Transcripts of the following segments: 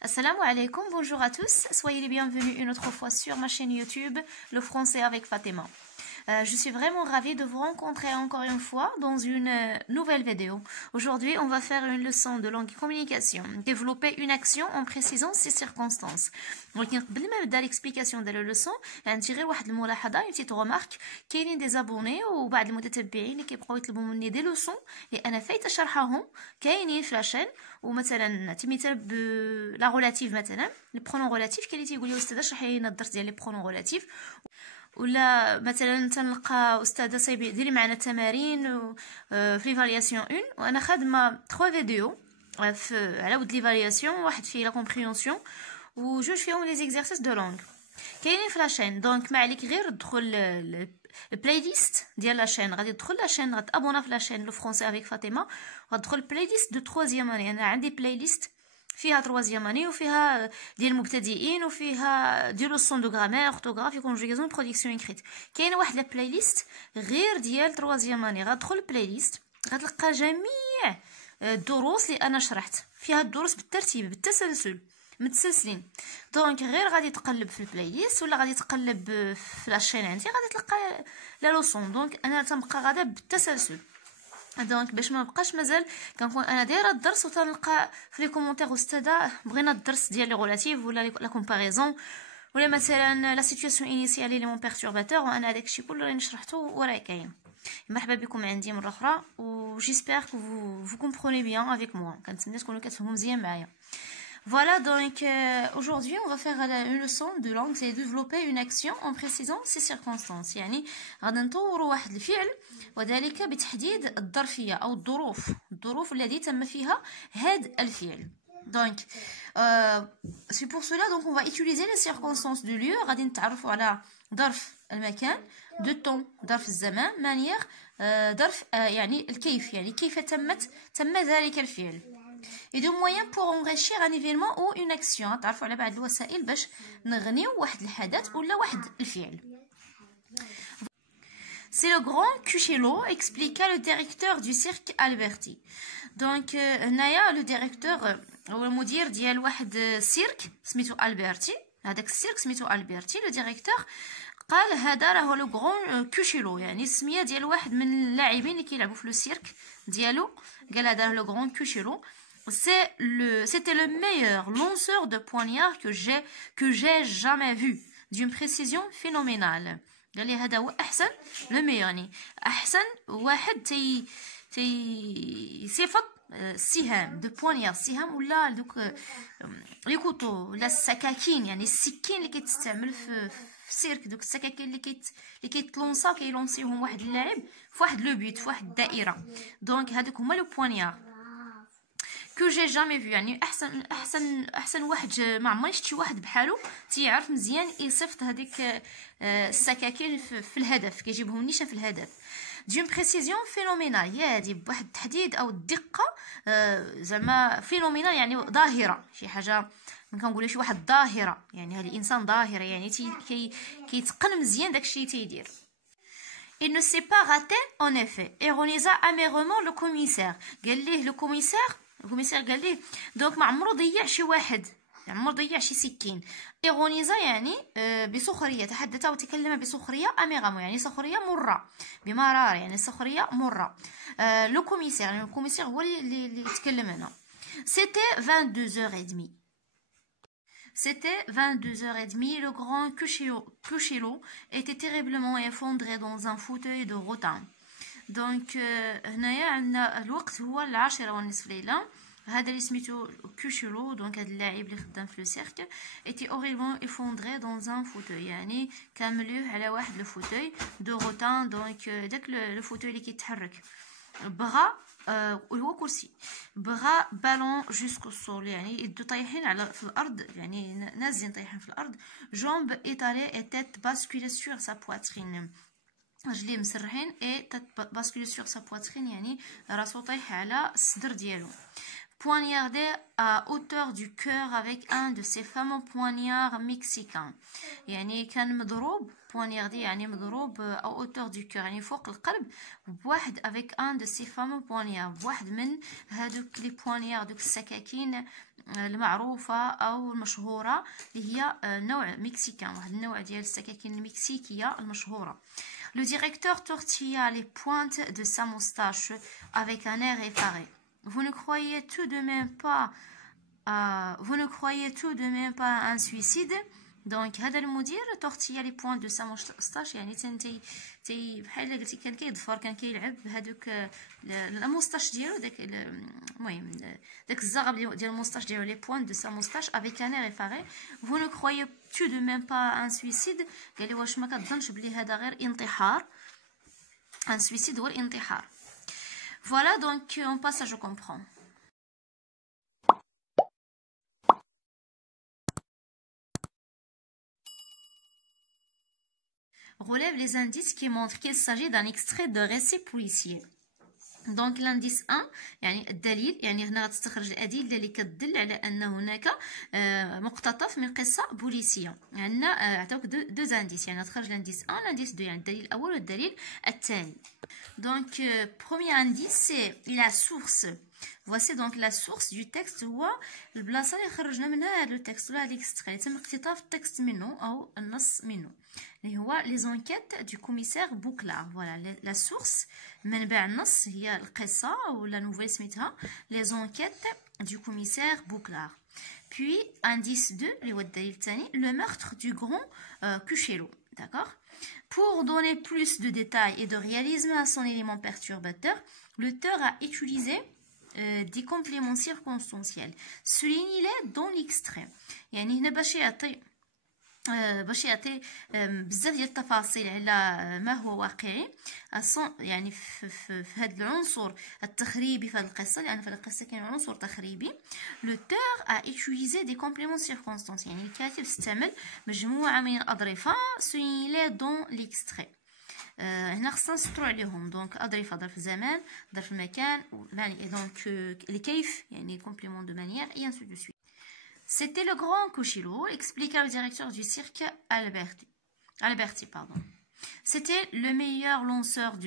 Assalamu alaikum, bonjour à tous, soyez les bienvenus une autre fois sur ma chaîne YouTube, le français avec Fatima. Je suis vraiment ravie de vous rencontrer encore une fois dans une nouvelle vidéo. Aujourd'hui, on va faire une leçon de langue et communication, développer une action en précisant ses circonstances. Donc, قبل ما نبدا l'explication de la leçon, عندي غير واحد الملاحظة, une petite remarque. كاينين des abonnés وبعض المتتبعين اللي كيبقاو يطلبوا مني دي لوسون اللي انا فايته شرحهم كاينين في لاشين. ومثلا نعطي مثال ب لا ريلاتيف، مثلا البرونون ريلاتيف كاين اللي تيقول لي استاذه شرحي لنا الدرس ديال لي برونون ريلاتيف، ولا مثلا تنلقى استاذه صايبي ديري معنا التمارين في ليفالياسيون 1 وانا خادمه 3 فيديو على ود ليفالياسيون، واحد فيه لا كومبريهنسيون وجوج فيهم لي زيكزارسيس دو لونغ كاينين في لاشين. دونك ما عليك غير تدخل البلاي ليست ديال لاشين، غادي تدخل لاشين، غتابونا في لاشين لو فرونسي افيك فاطمه، غتدخل البلاي ليست دو تروازيام اني. انا عندي بلاي ليست فيها تروازيام اني وفيها ديال المبتدئين وفيها دي لوسون دو غرامير اورتوغراف كونجوغاسيون برودكسيون اكريت. كاينه واحد لا بلاي ليست غير ديال تروازيام اني، غتدخل البلاي ليست غتلقى جميع الدروس اللي انا شرحت فيها، الدروس بالترتيب بالتسلسل متسلسلين. دونك غير غادي تقلب في البلاي ليست ولا غادي تقلب في لاشين عندي غادي تلقى لا لوسون. دونك انا تنبقى غادا بالتسلسل. دونك باش ما نبقاش مازال كنكون انا دايره الدرس وتنلقى في لي كومونتير استاذه بغينا الدرس ديال لي ريلاتيف ولا لا كومباريزون ولا مثلا لا سيتوياسيون انيسيال لي مون بيرتورباتور، وانا داكشي كله راني شرحته وراه كاين. مرحبا بكم عندي مره اخرى و جيسبر كو vous comprenez bien avec moi، كنتمنى تكونوا كتفهموا مزيان معايا. Voilà, donc aujourd'hui on va faire une leçon de langue, c'est développer une action en précisant ses circonstances. يعني غادي نطوروا واحد الفعل وذلك بتحديد الظرفية أو الظروف التي تم فيها هذا الفعل. Donc c'est pour cela donc on va utiliser les circonstances du lieu. غادي نتعرفوا على ظرف المكان، de temps ظرف الزمان، manière ظرف يعني الكيف، يعني كيف تم ذلك الفعل. et de moyens pour enrichir un événement ou une action. تعرفوا على بعض الوسائل باش نغنيو واحد الحدث ولا واحد الفعل. C'est le grand Cuchello, expliqua le directeur du cirque Alberti. Donc هنايا le directeur هو المدير ديال واحد السيرك سميتو ألبرتي، هذاك السيرك سميتو ألبرتي. لو ديريكتور قال هذا راه هو لو غران كوشيلو، يعني السميه ديال واحد من اللاعبين اللي كيلعبوا في لو سيرك ديالو، قال هذا لو غران كوشيلو. C'était le meilleur lanceur de poignard que j'ai jamais vu, d'une précision phénoménale. قال لي هذا هو احسن لو ميور، يعني احسن واحد صفه السهام دو بوانيار، السهام ولا دوك لي كوطو ولا السكاكين، يعني السكين اللي كيتستعمل في السيرك، دوك السكاكين اللي كيتلونصا كيلونسيوهم واحد اللاعب في واحد لو بيت في واحد الدائره. دونك هذوك هما لو بوانيار كو جي جامي في، يعني احسن واحد ما عمرني شفتي واحد بحالو تيعرف مزيان يصيفط هذيك السكاكين في الهدف، كيجيبهم نيشان في الهدف. دون بريسيزيون فينومينال، هي هذه بواحد التحديد او الدقه زعما فينومينال، يعني ظاهره، شي حاجه ما كنقولوا شي واحد ظاهره، يعني هذا الانسان ظاهره، يعني كيتقن مزيان داكشي تيدير. Il ne s'est pas raté en effet, ironisa amèrement le commissaire. قال ليه لو الكوميسير قال ليه دونك ما عمرو ضيع شي واحد، عمرو ضيع شي سكين. ايغونيزا يعني بسخريه، تحدث وتكلم بسخريه، اميغامو يعني سخريه مره بمرار، يعني سخريه مره. لو كوميسير يعني الكوميسير هو اللي يتكلم هنا. C'était 22h30. C'était 22h30. Le grand Cuchello était terriblement effondré dans un fauteuil de rotin. دونك هنايا عندنا الوقت هو 10:30. هذا اللي سميتو كوشيلو، دونك هذا اللاعب اللي خدام في لو سيرك، ايتي اوريبلمون افوندري دون ان فوتوي، يعني كاملوه على واحد لو فوتوي دو روتان. دونك داك لو فوتوي اللي كيتحرك، بغا هو كرسي، بغا بالون جوسكو سول، يعني يدو طايحين على في الارض، يعني نازلين طايحين في الارض. جومب ايطالي اي تيت باسكولي سور سا بواترين، رجليه مسرحين اي تيت باسكولي سور سا بواترين، يعني راسو طايح على الصدر ديالو. poignardé à hauteur du cœur avec un de ces fameux poignards mexicains. يعني كان مضروب poignardé يعني مضروب à hauteur du cœur يعني فوق القلب بواحد avec un de ces fameux poignards بواحد من هادوك لي poignards دوك السكاكين المعروفة أو المشهورة اللي هي نوع مكسيكان واحد النوع ديال السكاكين المكسيكية المشهورة. Le directeur tortilla les pointes de sa moustache avec un air effaré. Vous ne croyez tout de même pas un suicide? Donc هذا المدير tortilla les pointes de sa moustache يعني تي بحال قلتي كان كيضفر كان كيلعب بهذوك الموستاش ديالو داك المهم داك الزغب ديال الموستاش ديالو les pointes de sa moustache avec un air effaré. Vous ne croyez tout de même pas un suicide? قال لي واش ما كتظنش بلي هذا غير انتحار؟ un suicide هو الانتحار. Voilà, donc on passe à je comprends. Relève les indices qui montrent qu'il s'agit d'un extrait de récit policier. Donc l'indice 1 يعني الدليل يعني هنا غتستخرج الادله اللي كتدل على ان هناك مقتطف من قصه بوليسيه. عندنا عطاوك دو انديس يعني غتخرج الانديس 1 الانديس 2 يعني الدليل الاول والدليل الثاني. Donc premier indice c'est la source. Voici donc la source du texte هو البلاصه اللي خرجنا منها هذا التكست ولا هذا الاكستري تم اقتطاف التكست منه او النص منه اللي هو les enquêtes du commissaire Bouclard. Voilà la source منبع النص هي القصه ولا نوفيل سميتها les enquêtes du commissaire Bouclard. Puis indice 2 اللي هو الدليل الثاني le meurtre du grand Cuchello. D'accord. Pour donner plus de détails et de réalisme à son élément perturbateur, l'auteur a utilisé des compléments circonstanciels. Soulignez-les dans l'extrait. يعني هنا باش يعطي بزاف ديال التفاصيل على ما هو واقعي يعني في هذا العنصر التخريبي في هذه القصه لان في هذه القصه كاين عنصر تخريبي. l'auteur a utilisé des compléments circonstanciels يعني الكاتب استعمل مجموعه من الاظرفه soulignez dans l'extrait. هنا خصنا نسطروا عليهم دونك اظرف ظرف زمان ظرف مكان دونك الكيف يعني complément de manière et ainsi de suite. C'était le grand Cuchello, expliqua le directeur du cirque Alberti. C'était le meilleur lanceur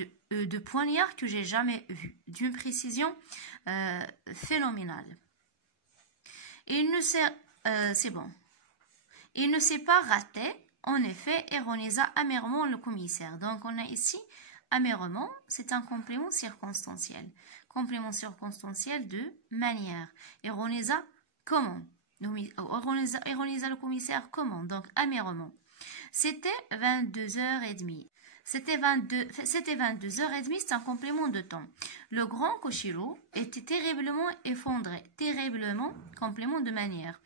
de poignards que j'ai jamais vu, d'une précision phénoménale. Il ne s'est pas raté, en effet, ironisa amèrement le commissaire. Donc on a ici amèrement, c'est un complément circonstanciel. Complément circonstanciel de manière. Ironisa comment? Ironisa le commissaire comment? Donc amèrement. C'était 22h30. C'était 22h30, c'est un complément de temps. Le grand Cuchello était terriblement effondré. Terriblement, complément de manière.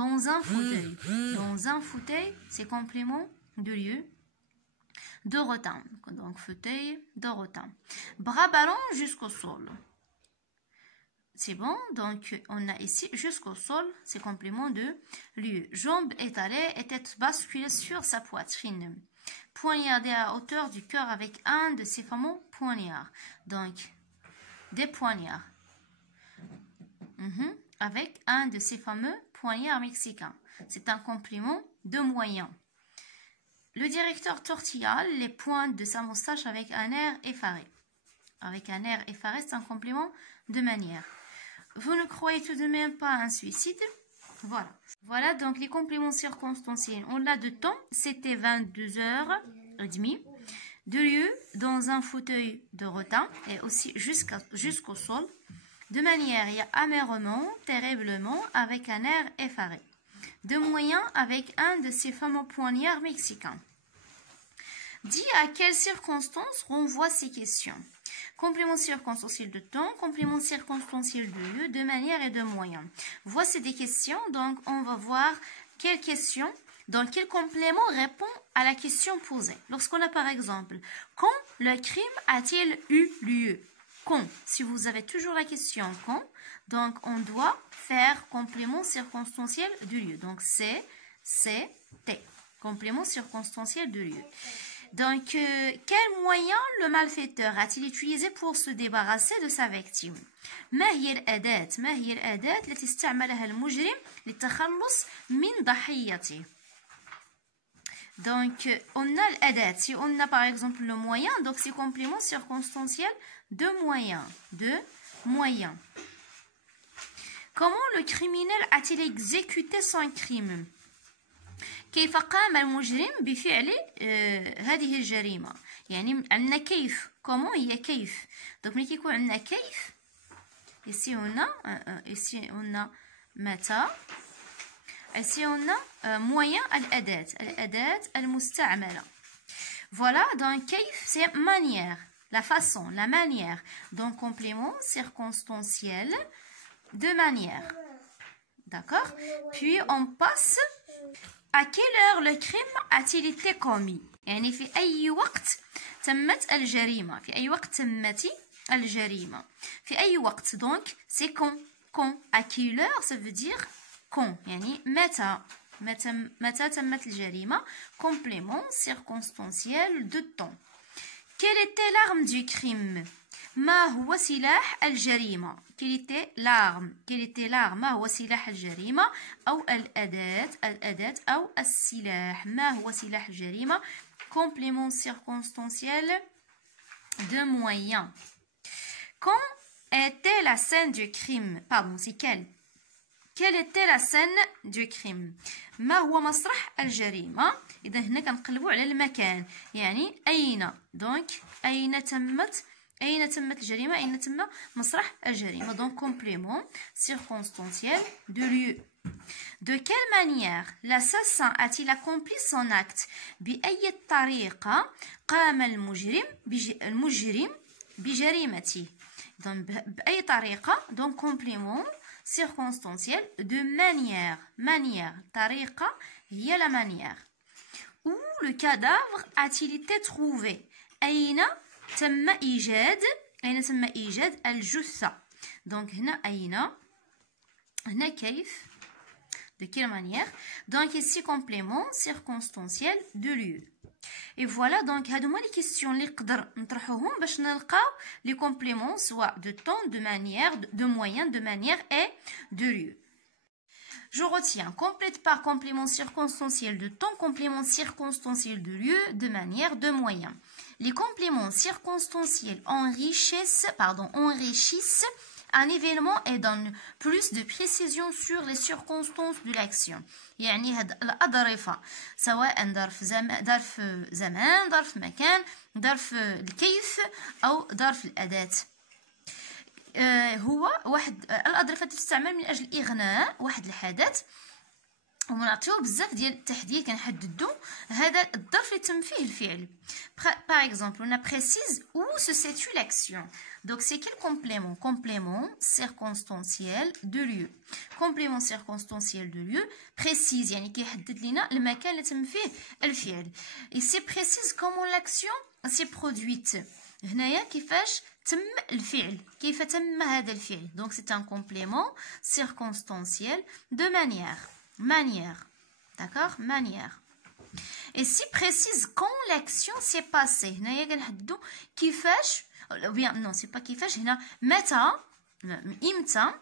Dans un fauteuil. Dans un fauteuil, c'est complément de lieu. De rotin. Donc fauteuil, de rotin. Bras ballants jusqu'au sol. C'est bon, donc on a ici jusqu'au sol, c'est complément de lieu. Jambes étalées et tête basculée sur sa poitrine. Poignardé à hauteur du cœur avec un de ces fameux poignards. Donc, des poignards. Avec un de ces fameux poignards mexicains. C'est un complément de moyen. Le directeur tortilla les pointes de sa moustache avec un air effaré. Avec un air effaré, c'est un complément de manière. Vous ne croyez tout de même pas un suicide? Voilà donc les compléments circonstanciels. On l'a de temps, c'était 22h30. De lieu, dans un fauteuil de rotin et aussi jusqu'au sol. De manière, il y a amèrement, terriblement, avec un air effaré. De moyen, avec un de ces fameux poignards mexicains. Dis à quelles circonstances renvoient ces questions? Complément circonstanciel de temps, complément circonstanciel de lieu, de manière et de moyen. Voici des questions, donc on va voir quelle question, dans quel complément répond à la question posée. Lorsqu'on a par exemple, quand le crime a-t-il eu lieu? Quand, si vous avez toujours la question quand, donc on doit faire complément circonstanciel de lieu. Donc c'est, complément circonstanciel de lieu. Donc, quel moyen le malfaiteur a-t-il utilisé pour se débarrasser de sa victime? ما هي الأداة التي استعملها المجرم للتخلص من ضحيته? Donc, on a l'adad. Si on a par exemple le moyen, donc c'est complément circonstanciel de moyen. Comment le criminel a-t-il exécuté son crime? كيف قام المجرم بفعل هذه الجريمة؟ يعني عندنا كيف. comment هي كيف. donc ملي كيكون عندنا كيف ici on a متى. ici on a moyen الأداة المستعملة. voilà donc كيف c'est manière, la façon, la manière. donc complément circonstanciel de manière. D'accord. Puis on passe à quelle heure le crime a-t-il été commis? يعني في أي وقت تمت الجريمة. في أي وقت تمت الجريمة. في أي وقت. donc c'est quand. à quelle heure ça veut dire quand. يعني متى تمت الجريمة. complément circonstanciel de temps. quelle était l'arme du crime? ما هو سلاح الجريمة. quelle était l'arme. ما هو سلاح الجريمة أو الأداة أو السلاح. ما هو سلاح الجريمة. complément circonstanciel de moyen. quand était la scène du crime. pardon c'est quelle était la scène du crime. ما هو مسرح الجريمة. إذا هنا كنقلبوا على المكان يعني أين. donc أين تمت الجريمة. أين تم مسرح الجريمة. donc complément circonstanciel de lieu. de quelle manière l'assassin a-t-il accompli son acte. بأي طريقة قام المجرم بجريمته. donc بأي طريقة. donc complément circonstanciel de manière. طريقة هي la manière. où le cadavre a-t-il été trouvé. أين تم إيجاد الجثة. donc هنا أين. هنا كيف. de quelle manière. donc ici complément circonstanciel de lieu. et voilà donc هادو هما les questions اللي نقدر نطرحوهم باش نلقاو les compléments soit de temps, de manière, de moyen, de manière et de lieu. Je retiens, complète par complément circonstanciel de temps, complément circonstanciel de lieu, de manière, de moyen. Les compléments circonstanciels enrichissent un événement et donnent plus de précision sur les circonstances de l'action. يعني هاد الأظرفة سواء ظرف زمان ظرف مكان ظرف الكيف أو ظرف الأداة. هو واحد الأظرفة تستعمل من أجل إغناء واحد الحدث ونعطيو بزاف ديال التحديد كنحددو هذا الظرف اللي تم فيه الفعل. par exemple on a précise où se situe l'action. donc c'est quel complément circonstanciel de lieu. complément circonstanciel de lieu précise يعني كيحدد لنا المكان اللي تم فيه الفعل. et c'est précise comment l'action s'est produite. هنايا كيفاش تم الفعل. كيف تم هذا الفعل. donc c'est un complément circonstanciel de manière. d'accord. manière. et si précise quand l'action s'est passée. هنايا كنحددو كيفاش bien non c'est pas كيفاش. هنا متى امتى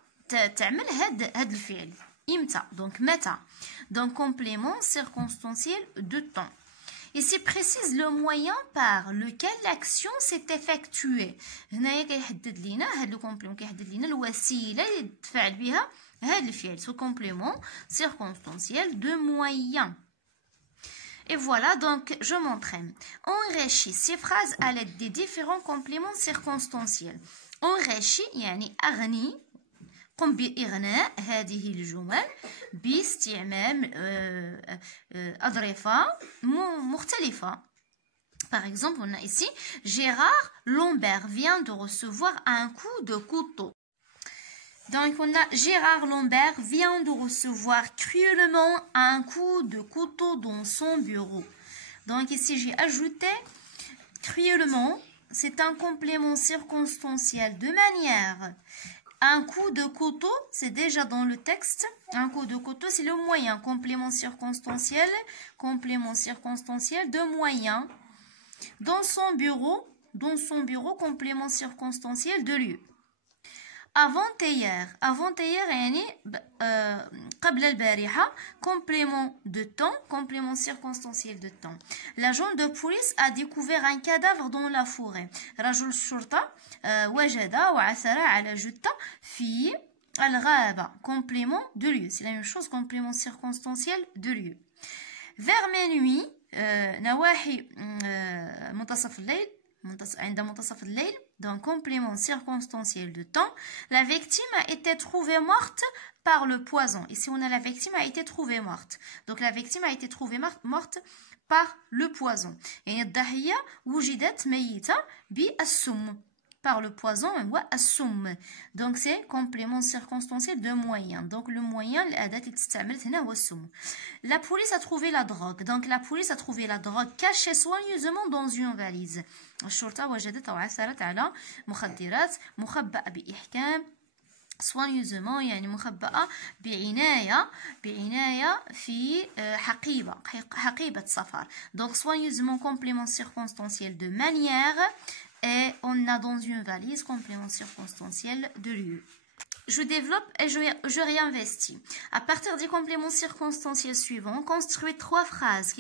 تعمل هاد الفعل. امتى. donc متى. donc complément circonstanciel de temps. et c'est précise le moyen par lequel l'action s'est effectuée. هنايا كيحدد لينا هاد لو كومبليمون كيحدد لينا الوسيله اللي تفعل بها هاد الفعل. ce complément circonstanciel de moyen. et voilà donc je m'entraîne. enrichis ces phrases à l'aide des différents compléments circonstanciels. enrichis يعني أغني. قم بإغناء هذه الجمل باستعمال أظرفة مختلفة. par exemple on a ici Gérard Lambert vient de recevoir un coup de couteau. donc on a Gérard Lambert vient de recevoir cruellement un coup de couteau dans son bureau. donc ici j'ai ajouté cruellement. c'est un complément circonstanciel de manière. un coup de couteau, c'est déjà dans le texte. Un coup de couteau, c'est le moyen. complément circonstanciel de moyen. dans son bureau, complément circonstanciel de lieu. Avant-hier يعني قبل البارحة, complément de temps, complément circonstanciel de temps. L'agent de police a découvert un cadavre dans la forêt. رجل الشرطة وجد وعثر على جثة في الغابة. Complément de lieu, c'est la même chose, complément circonstanciel de lieu. Vers minuit, نواحي منتصف الليل, عند منتصف الليل, donc complément circonstanciel de temps, la victime a été trouvée morte par le poison. Ici on a la victime a été trouvée morte. Donc la victime a été trouvée morte par le poison. يعني الضحية وجدت ميتة بالسم, par le poison والسم. Donc c'est complément circonstanciel de moyen. Donc le moyen الأداة اللي تستعملت هنا هو السم. La police a trouvé la drogue. Donc la police a trouvé la drogue cachée soigneusement dans une valise. الشرطة وجدت أو عثرت على مخدرات مخبأة بإحكام soigneusement يعني مخبأة بعناية في حقيبة سفر. Donc soigneusement complément circonstanciel de manière, et on a dans une valise complément circonstanciel de lieu. Je développe et je réinvestis. À partir des compléments circonstanciels suivants, construis 3 phrases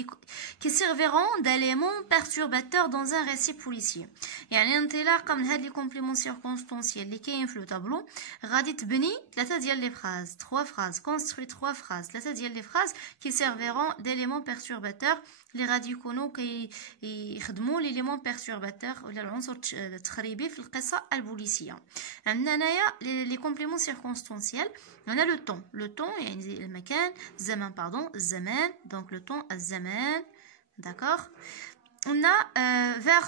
qui serviront d'éléments perturbateurs dans un récit policier. يعني انطلاقا من هاد les compléments circonstanciels اللي كاين في الطابلو غادي تبني 3 ديال لي phrases, 3 phrases, construis 3 phrases, 3 ديال لي phrases qui serviront d'éléments perturbateurs اللي غادي يكونوا كيخدموا ليليمون بيرتورباتور ولا العنصر التخريبي في القصه البوليسيه. عندنا هنايا لي كومبليمون سيركونستانسيال. هنا لو طون يعني المكان, الزمان باردون الزمان, دونك لو طون الزمان, داكوغ. قلنا فيغ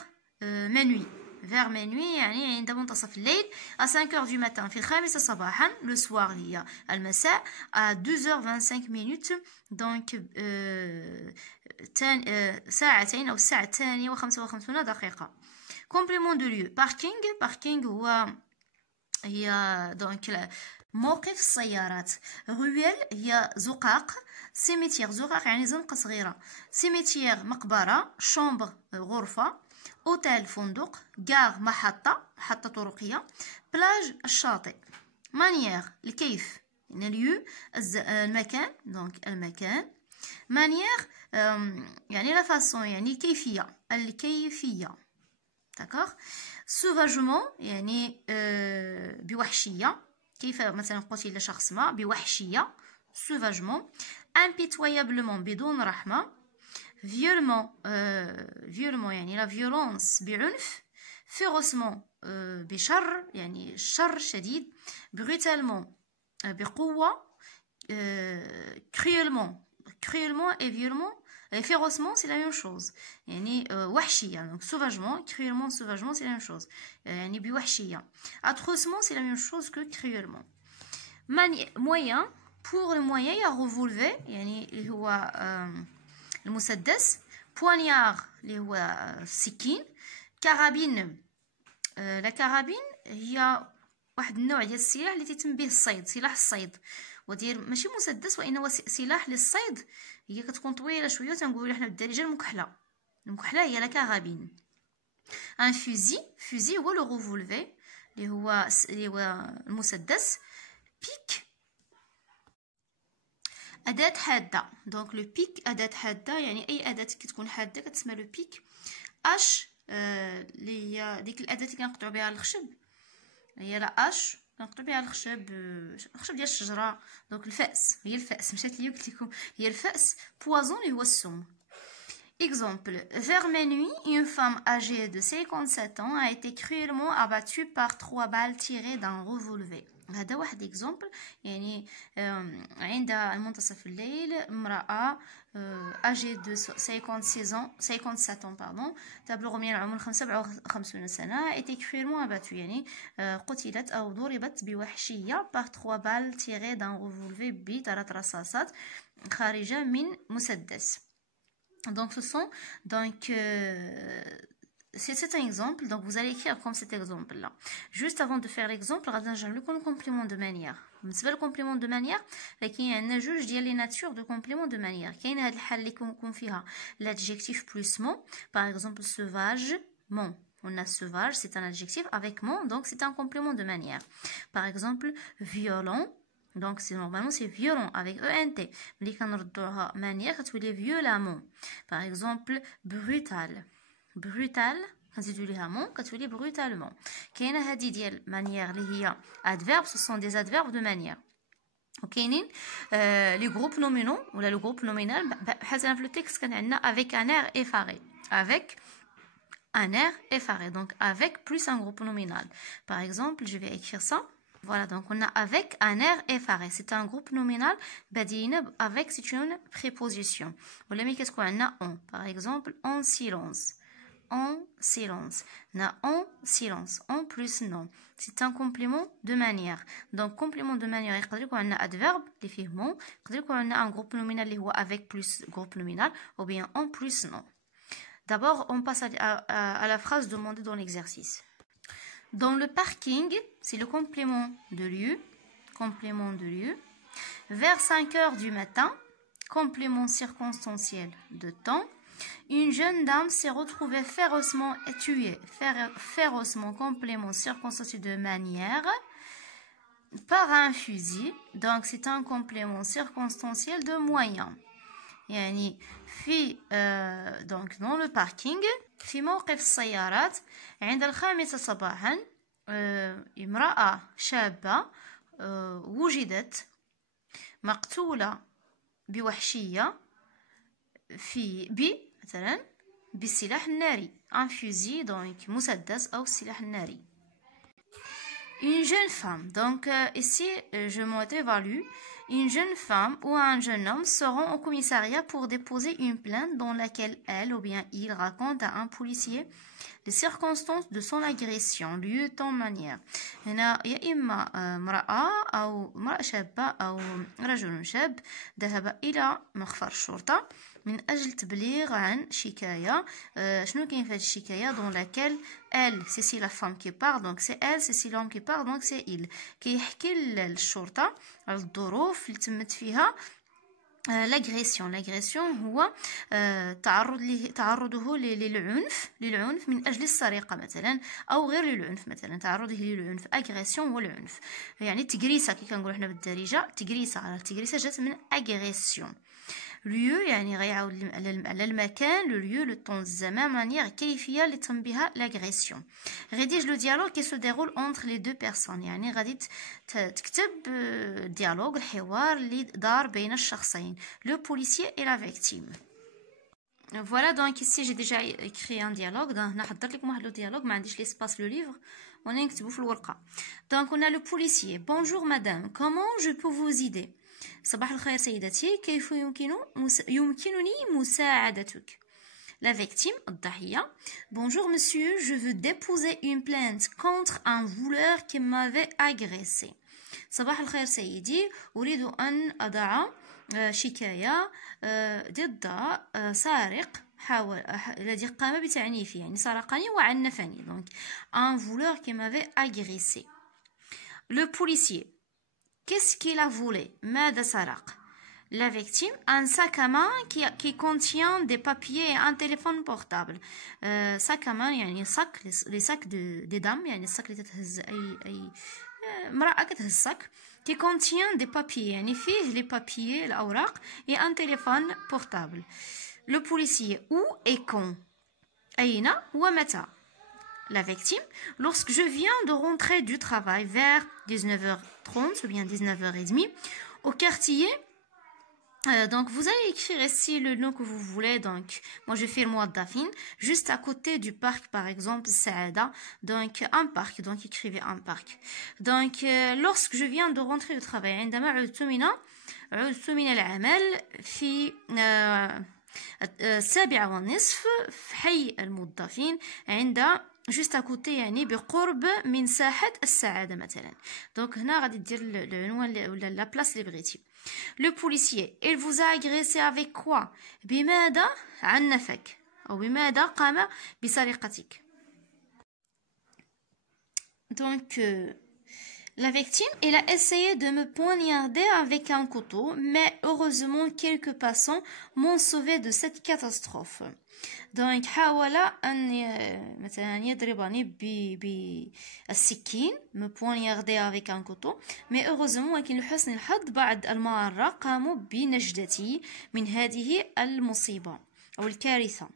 minuit, vers minuit يعني عند منتصف الليل, à 5h du matin في الخامسة صباحا, le soir هي المساء, à 2h25 minutes, donc ساعتين أو الساعة 2:55 دقيقة. complément de lieu, parking هي donc موقف السيارات. رويل هي زقاق. سيميتير زقاق يعني زنقة صغيرة. سيميتير مقبرة. شومبر غرفة. اوتيل فندق. غار محطة طرقية. بلاج الشاطئ. مانيير الكيف يعني ليو المكان, دونك المكان. مانيير يعني لا فاسون يعني الكيفية. داكوغ. سوفاجمون يعني بوحشية, كيف مثلا قتل شخص ما بوحشية, سوفاجمون. امبيتويابلمون بدون رحمة. فيولمون يعني لا فيولونس بعنف. فيروسمون بشر يعني الشر شديد. بروتالمون بقوة. كريولمون et violemment, férocement c'est la même chose. يعني وحشية, donc sauvagement, cruellement, sauvagement c'est la même chose. يعني بوحشية. Atrocement c'est la même chose que cruellement. Moyen, pour le moyen il y a revolver يعني اللي هو المسدس. poignard اللي هو السكين. كارابين, لا كارابين هي واحد النوع ديال السلاح اللي تيتم به الصيد, سلاح الصيد, ودير ماشي مسدس وانما سلاح للصيد. هي كتكون طويله شويه وتنقولوا حنا بالدارجه المكحله هي لا كارابين. ان فوزي هو لو ريفولفي اللي هو المسدس. بيك اداه حاده, دونك لو بيك اداه حاده يعني اي اداه كتكون حاده كتسمى لو بيك. اش اللي هي ديك الاداه اللي كنقطعوا بها الخشب, هي لا اش كنقطعوا بها الخشب ديال الشجره. دونك الفأس, هي الفأس, مشات لي قلت لكم هي الفأس. بوازون اللي هو السم. Exemple, vers minuit, une femme âgée de 57 ans a été cruellement abattue par 3 balles tirées d'un revolver. هذا واحد اكزومبل يعني عند منتصف الليل امرأة âgée de 57 ans pardon, تبلغ من العمر 55 سنة, a été cruellement abattue يعني قتلت أو ضربت بوحشية par 3 balles tirées d'un revolver ب3 رصاصات خارجة من مسدس. Donc ce sont donc c'est un exemple, donc vous allez écrire comme cet exemple-là. Juste avant de faire l'exemple, غادي نرجع لكم le complément de manière. بالنسبة للcomplément de manière, كاين عندنا جوج ديال لي ناتور دو complément de manière. كاين هاد الحالة اللي كيكون فيها l'adjectif plus mon, par exemple sauvage, mon. On a sauvage, c'est un adjectif avec mon, donc c'est un complément de manière. Par exemple, violent, donc normalement c'est violent avec ENT. Mais quand on manière, c'est violemment. Par exemple, brutal. Brutal, كنزيدو ليها مون كتولي brutalement. كاينه هذه ديال manière اللي هي adverbe, ce sont des adverbes de manière. وكاينين لي جروب نومينو ولا لو جروب نومينال بحال في لو تكست كان عندنا avec un air effaré. Avec un air effaré, donc avec plus un groupe nominal. Par exemple, je vais écrire ça. Voilà, donc on a avec un air effaré. C'est un groupe nominal. Avec, c'est une préposition. Qu'est-ce qu'on a en? Par exemple, en silence. En silence. Na en silence. En plus non. C'est un complément de manière. Donc, complément de manière, il y a un adverbe, les films. Il y a un groupe nominal avec plus groupe nominal, ou bien en plus non. D'abord, on passe à la phrase demandée dans l'exercice. Dans le parking, c'est le complément de lieu. Complément de lieu. Vers 5 heures du matin, complément circonstanciel de temps. Une jeune dame s'est retrouvée férocement tuée. Férocement, complément circonstanciel de manière. Par un fusil. Donc, c'est un complément circonstanciel de moyen. يعني في donc dans le parking في موقف السيارات عند 5 صباحا امرأة شابة وجدت مقتولة بوحشية مثلا بالسلاح الناري un fusil donc مسدس أو السلاح الناري. Une jeune femme, donc ici je m'auto-évalue. Une jeune femme ou un jeune homme se rend au commissariat pour déposer une plainte dans laquelle elle ou bien il raconte à un policier les circonstances de son agression, lieu, temps, manière. هنا يا إما امرأة أو امرأة شابة أو رجل شاب ذهب إلى مخفر الشرطة من أجل تبليغ عن شكاية. شنو كاين في هذه الشكاية dans laquelle elle, c'est la femme qui parle, donc c'est elle, c'est l'homme qui parle, donc c'est il. كيحكي للشرطة على الظروف اللي تمت فيها l'aggression هو تعرضه للعنف من أجل السرقة مثلا أو غير للعنف مثلا تعرضه للعنف agression هو العنف يعني التجريسة كي كنقولوا حنا بالدارجة التجريسة جات من agression. lieu يعني غيعاود على المكان le lieu le temps الزمان manière كيفية اللي تم بها l'agression. rédige le dialogue qui se déroule entre les deux personnes يعني غادي تكتب dialogue الحوار اللي دار بين الشخصين le policier et la victime. Voilà, donc ici j'ai déjà écrit un dialogue. هنا حضرت لكم واحد لو dialogue ما عنديش l'espace le livre وانا نكتبو في الورقة. Donc on a le policier. Bonjour madame, comment je peux vous aider? صباح الخير سيدتي، كيف يمكنني مساعدتك؟ La victime, الضحية. Bonjour monsieur, je veux déposer une plainte contre un voleur qui m'avait agressé. صباح الخير سيدي، أريد أن أضع شكاية ضد سارق الذي قام بتعنيفي يعني سرقني وعنفني. Donc un voleur qui m'avait agressé. Le policier. Qu'est-ce qu'il a volé? ماذا سرق? La victime, un sac à main qui contient des papiers et un téléphone portable. sac à main يعني sac les sacs des dames يعني الصك اللي تتهز أي امرأة كتهز sac qui contient des papiers يعني فيه les papiers الأوراق et un téléphone portable. Le policier, où et quand? أين ومتى? La victime, lorsque je viens de rentrer du travail vers 19h30 ou bien 19h30 au quartier. Donc vous allez écrire ici le nom que vous voulez. Donc moi je fais le موظفين juste à côté du parc par exemple Saada. Donc un parc, donc écrivez un parc. Donc lorsque je viens de rentrer du travail عندما عدت من العمل في 7:30 في حي الموظفين عند juste à côté يعني بقرب من ساحة السعادة مثلا. donc هنا غادي دير العنوان ولا لا بلاص اللي بغيتي. le policier, il vous a agressé avec quoi? بماذا عنفك أو بماذا قام بسرقتك؟ Donc, la victime, elle a essayé de me poignarder avec un couteau, mais heureusement, quelques passants m'ont sauvé de cette catastrophe. Donc, حاول أن مثلا يضربني بالسكين me poignarder avec un couteau, mais heureusement ولكن لحسن الحظ بعض المارة قاموا بنجدتي من هذه المصيبة أو الكارثة.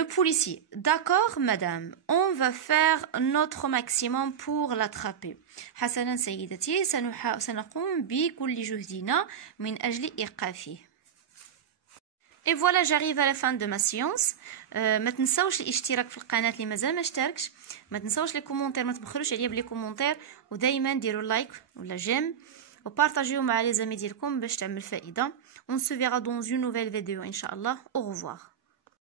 Le policier, d'accord madame, on va faire notre maximum pour l'attraper. حسنا سيدتي سنقوم بكل جهدنا من أجل إيقافه. Et voilà, j'arrive à la fin de ma séance. ما تنساوش الاشتراك في القناة اللي مازال ما اشتركش. ما تنساوش لي كومونتير، ما تبخلوش عليا بلي كومونتير، ودايما ديروا لايك ولا جيم وبارطاجيو مع لي زامي ديالكم باش تعمل فائدة. On se verra dans une nouvelle vidéo إن شاء الله. Au revoir.